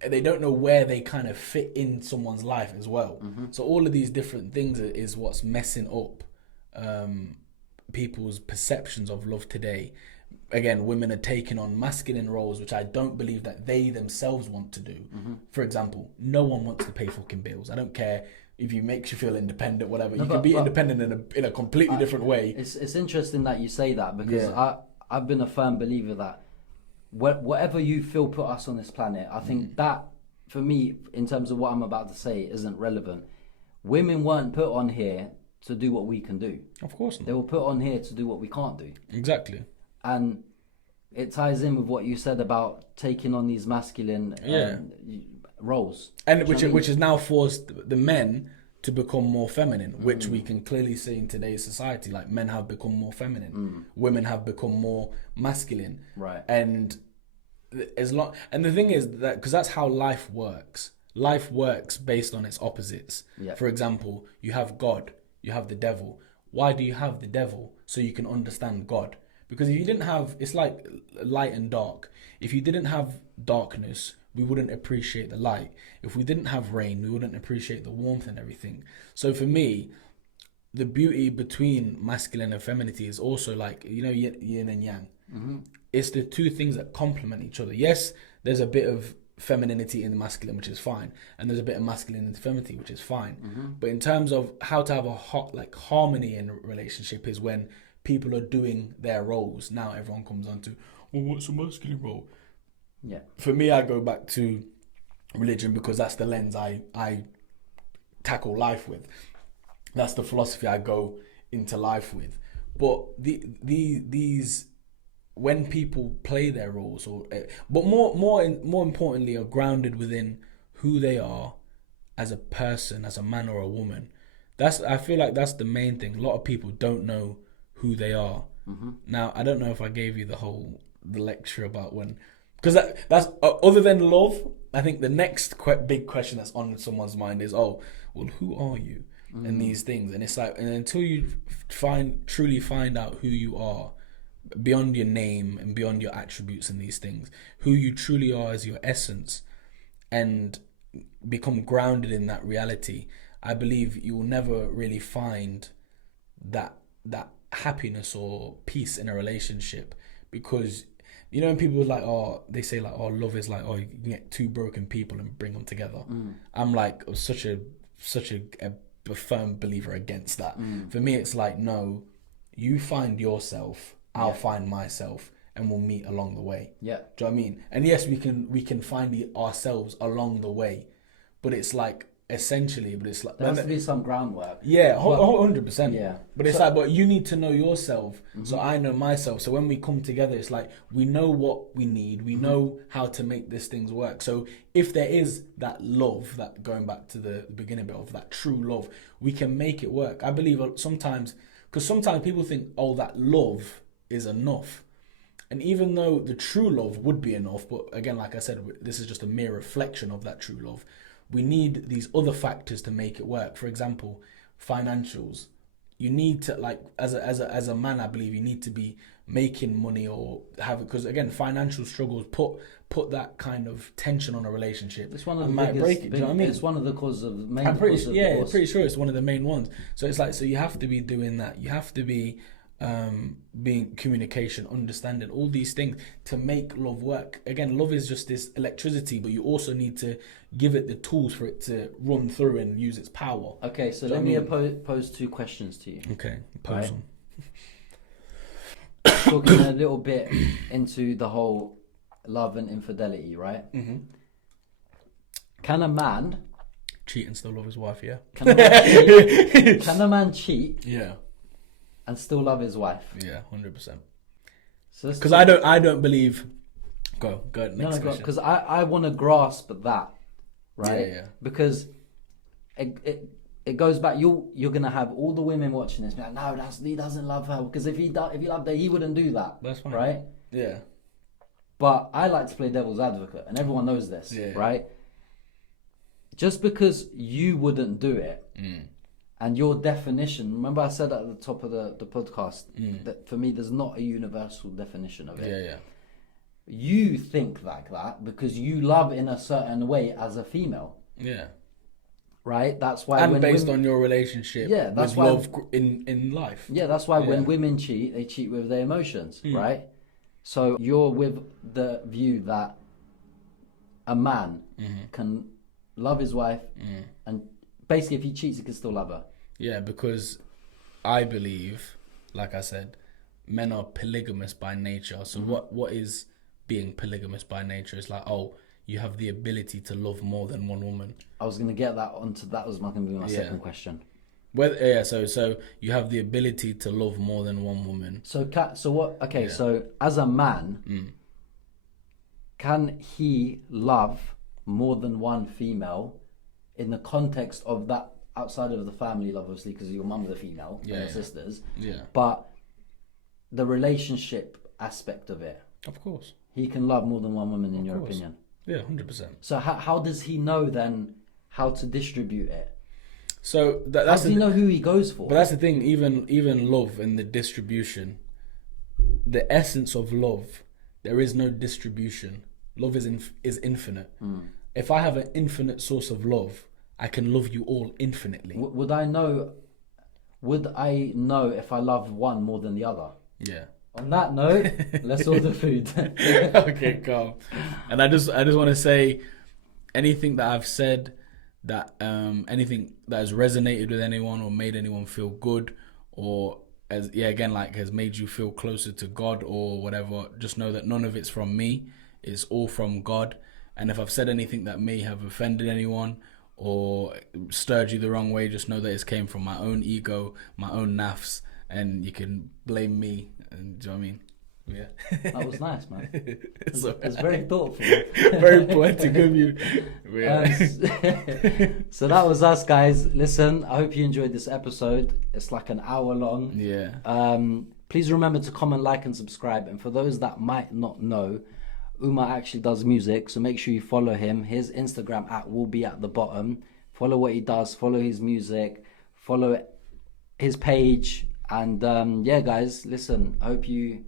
where they kind of fit in someone's life as well. So all of these different things is what's messing up people's perceptions of love today. Again, women are taking on masculine roles, which I don't believe that they themselves want to do. For example, no one wants to pay fucking bills. I don't care if you makes you feel independent, whatever. You can be independent in a completely different way. It's interesting that you say that, because Yeah. I've been a firm believer that whatever you feel put us on this planet, I think that, for me, in terms of what I'm about to say, isn't relevant. Women weren't put on here to do what we can do. Of course They not. were put on here to do what we can't do. Exactly. And it ties in with what you said about taking on these masculine roles. And Do you know what I mean? which has now forced the men to become more feminine, which we can clearly see in today's society. Like, men have become more feminine, women have become more masculine, Right. And the thing is that because that's how life works. Life works based on its opposites. Yeah. For example, you have God, you have the devil. Why do you have the devil? So you can understand God. Because if you didn't have, it's like light and dark. If you didn't have darkness, we wouldn't appreciate the light. If we didn't have rain, we wouldn't appreciate the warmth and everything. So for me, the beauty between masculine and femininity is also like, yin and yang. It's the two things that complement each other. Yes, there's a bit of femininity in the masculine, which is fine, and there's a bit of masculine in the femininity, which is fine. But in terms of how to have a harmony in a relationship is when people are doing their roles. Now everyone comes on to, well, what's a masculine role? Yeah. For me, I go back to religion because that's the lens I tackle life with. That's the philosophy I go into life with. But these when people play their roles, but more importantly, are grounded within who they are as a person, as a man or a woman. I feel like that's the main thing. A lot of people don't know who they are. Now, I don't know if I gave you the lecture about because that's other than love. I think the next big question that's on someone's mind is, oh, well, who are you? And these things, and it's like, and until you truly find out who you are, beyond your name and beyond your attributes and these things, who you truly are as your essence, and become grounded in that reality, I believe you will never really find that happiness or peace in a relationship. Because when people they say love is like, you can get two broken people and bring them together. I'm like such a firm believer against that. For me, it's like, no, you find yourself, I'll find myself, and we'll meet along the way. Yeah. Do you know what I mean? And yes, we can find ourselves along the way, but it's like essentially, but it's like There has to be some groundwork. yeah, 100%. Yeah. But it's but you need to know yourself, so I know myself. So when we come together, it's like we know what we need. We know how to make these things work. So if there is that love, that going back to the beginning bit of that true love, we can make it work. I believe sometimes, because sometimes people think, oh, that love is enough. And even though the true love would be enough, but again, like I said, this is just a mere reflection of that true love. We need these other factors to make it work. For example, financials. you need to, like, as a man, I believe you need to be making money or have it, because again, financial struggles put that kind of tension on a relationship. It's one of the might biggest, break it. Do you know what I mean? It's one of the causes of main. I'm pretty causes of yeah, divorce. pretty sure it's one of the main ones. So it's like, so you have to be doing that. You have to be being communication, understanding, all these things to make love work. Again, love is just this electricity, but you also need to give it the tools for it to run through and use its power. Okay, so Do let you know me what I mean? pose 2 questions to you. Okay, pose Right. them. Talking a little bit into the whole love and infidelity, right? Mm-hmm. Can a man Cheat and still love his wife, yeah? can a man cheat, can a man cheat Yeah, and still love his wife? yeah, 100%. So Because I don't believe. Go next question. because I want to grasp that, right? Yeah. Because it goes back. You're gonna have all the women watching this. Be like, no, he doesn't love her, because if he loved her, he wouldn't do that. That's fine. Right? Yeah. But I like to play devil's advocate, and everyone knows this, Yeah. right? Just because you wouldn't do it, and your definition, remember I said at the top of the podcast, that for me there's not a universal definition of it. Yeah, yeah. You think like that because you love in a certain way as a female, Yeah. right? That's why And based on your relationship Yeah, that's with why- love in life. Yeah, that's why when Yeah. women cheat, they cheat with their emotions, right? So you're with the view that a man can love his wife, and basically if he cheats, he can still love her. Yeah, because I believe, like I said, men are polygamous by nature. So what is being polygamous by nature? It's like, oh, you have the ability to love more than one woman. I was going to get that onto, that was going to be my Yeah. second question. So you have the ability to love more than one woman. So what, okay, Yeah. so as a man, can he love more than one female in the context of that, outside of the family love, obviously, because your mum's a female and Yeah, your yeah. sisters, Yeah, but the relationship aspect of it, of course. he can love more than one woman in Of your course. opinion. Yeah, 100%. So how does he know then how to distribute it? So How that's does he know who he goes for? But that's the thing. Even love and the distribution, the essence of love, there is no distribution. Love is infinite. If I have an infinite source of love, I can love you all infinitely. Would I know if I love one more than the other? Yeah. On that note, let's order food. Okay, calm. And I just want to say, anything that I've said, that anything that has resonated with anyone or made anyone feel good, or has made you feel closer to God or whatever, just know that none of it's from me. It's all from God. And if I've said anything that may have offended anyone or stirred you the wrong way, just know that it came from my own ego, my own naffs, and you can blame me. And do you know what I mean? Yeah. That was nice, man. It's It's very thoughtful. very poetic of you. Yeah. So that was us, guys. Listen, I hope you enjoyed this episode. It's like an hour long. Yeah. Please remember to comment, like, and subscribe. And for those that might not know, Umar actually does music, so make sure you follow him. His Instagram will be at the bottom. Follow what he does, follow his music, follow his page. And yeah, guys, listen, I hope you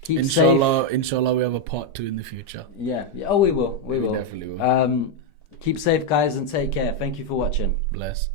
keep safe. Inshallah, we have a part 2 in the future. Yeah. Oh, we will. We will. Definitely will. Keep safe, guys, and take care. Thank you for watching. Bless.